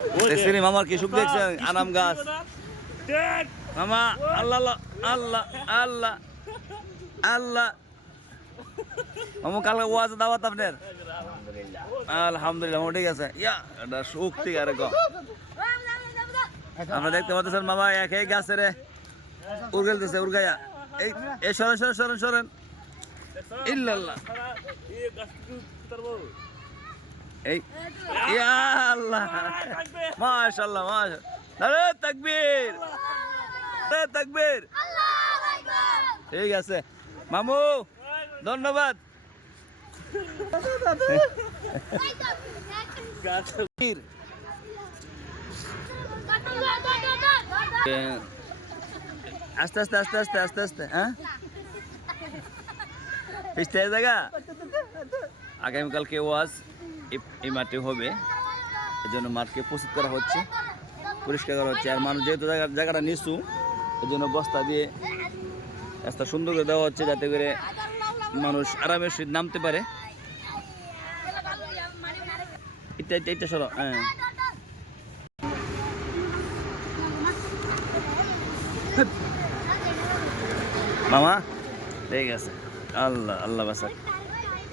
দেখছেন মামার কি সুখ দেখছেন আনাম গাছ মামা আল্লাহ আল্লাহ আল্লাহ আল্লাহ মামু কালকে ওয়াজ দাওয়াত আপনার আলহামদুলিল্লাহ ঠিক আছে ইয়া এটা সুখ ঠিক আর আমরা দেখতে পাচ্ছেন মামা একই গাছের উড়গেলতেছে উড়গাইয়া এই সরেন সরেন সরেন সরেন ইল্লাল্লাহ এই ইয়া আল্লাহ মাশাআল্লাহ মাশাআল্লাহ আরে তাকবীর আরে তাকবীর আল্লাহু আকবার ঠিক আছে মামু ধন্যবাদ আস্তে আস্তে আস্তে আস্তে আস্তে আস্তে হ্যাঁ পিছতে জায়গা আগামীকালকে ওয়াজ এই মাঠে হবে এই জন্য মাঠকে প্রস্তুত করা হচ্ছে পরিষ্কার করা হচ্ছে আর মানুষ যেহেতু জায়গাটা নিচু এই জন্য বস্তা দিয়ে রাস্তা সুন্দর করে দেওয়া হচ্ছে যাতে করে মানুষ আরামের সহিত নামতে পারে এটা সরো হ্যাঁ মামা ঠিক আছে আল্লাহ আল্লাহ বাসাক